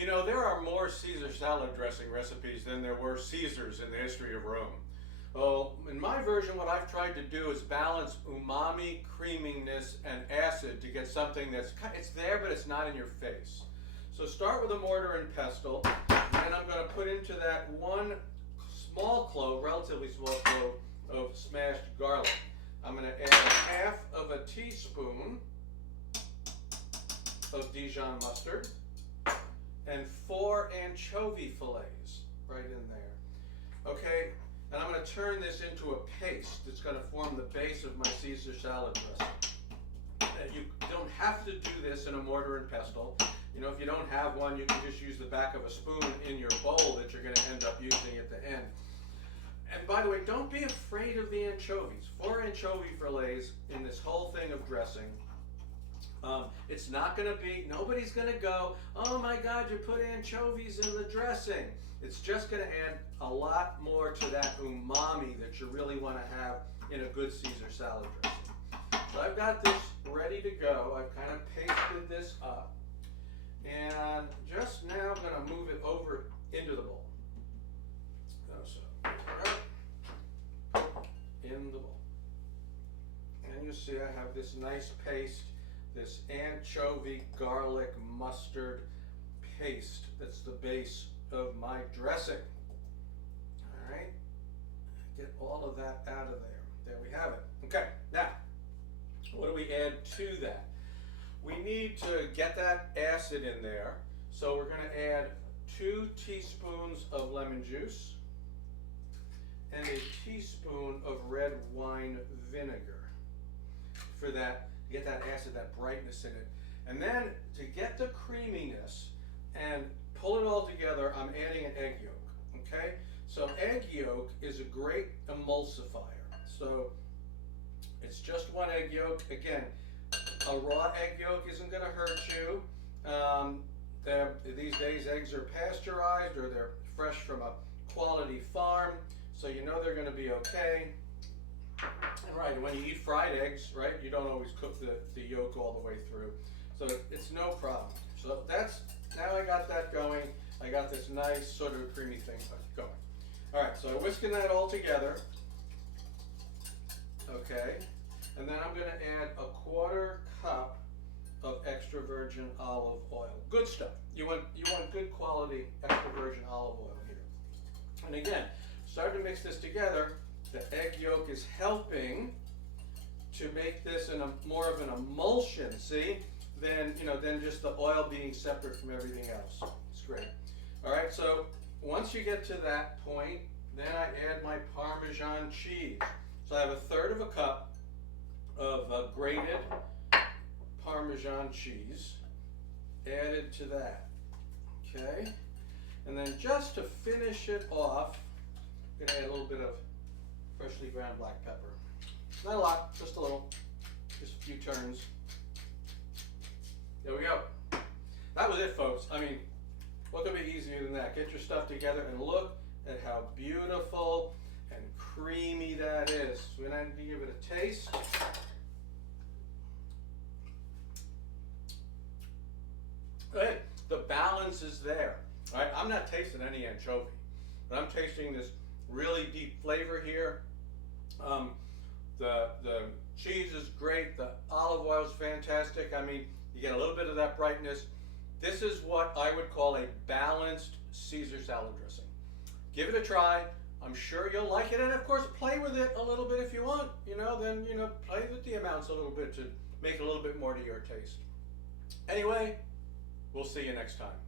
You know, there are more Caesar salad dressing recipes than there were Caesars in the history of Rome. Well, in my version, what I've tried to do is balance umami, creaminess, and acid to get something it's there, but it's not in your face. So start with a mortar and pestle, and then I'm going to put into that one small clove, relatively small clove, of smashed garlic. I'm going to add half of a teaspoon of Dijon mustard and 4 anchovy fillets right in there. Okay, and I'm going to turn this into a paste that's going to form the base of my Caesar salad dressing. You don't have to do this in a mortar and pestle. You know, if you don't have one, you can just use the back of a spoon in your bowl that you're going to end up using at the end. And by the way, don't be afraid of the anchovies. 4 anchovy fillets in this whole thing of dressing. It's not going to be, nobody's going to go, oh my God, you put anchovies in the dressing. It's just going to add a lot more to that umami that you really want to have in a good Caesar salad dressing. So I've got this ready to go. I've kind of pasted this up. And just now I'm going to move it over into the bowl. In the bowl. And you see I have this nice paste, this anchovy, garlic, mustard paste that's the base of my dressing. All right, get all of that out of there. There we have it. Okay, now, what do we add to that? We need to get that acid in there, so we're going to add 2 teaspoons of lemon juice and a teaspoon of red wine vinegar for that, get that acid, that brightness in it. And then to get the creaminess and pull it all together, I'm adding an egg yolk, okay? So egg yolk is a great emulsifier. So it's just 1 egg yolk. Again, a raw egg yolk isn't gonna hurt you. These days eggs are pasteurized or they're fresh from a quality farm. So you know they're going to be okay. And right, when you eat fried eggs, right, you don't always cook the yolk all the way through. So it's no problem. So that's, now I got that going. I got this nice sort of creamy thing going. All right, so I'm whisking that all together. Okay, and then I'm going to add a 1/4 cup of extra virgin olive oil. Good stuff. You want good quality extra virgin olive oil here. And again, start to mix this together. The egg yolk is helping to make this more of an emulsion, see, than just the oil being separate from everything else. It's great. All right, so once you get to that point, then I add my Parmesan cheese. So I have 1/3 cup of grated Parmesan cheese added to that. Okay, and then just to finish it off, I'm going to add a little bit of freshly ground black pepper. Not a lot, just a little, just a few turns. There we go. That was it, folks. I mean, what could be easier than that? Get your stuff together and look at how beautiful and creamy that is. So we're going to give it a taste. Good. The balance is there. All right, I'm not tasting any anchovy, but I'm tasting this really deep flavor here. The cheese is great. The olive oil is fantastic. I mean, you get a little bit of that brightness. This is what I would call a balanced Caesar salad dressing. Give it a try. I'm sure you'll like it, and of course, play with it a little bit if you want. Then play with the amounts a little bit to make it a little bit more to your taste. Anyway, we'll see you next time.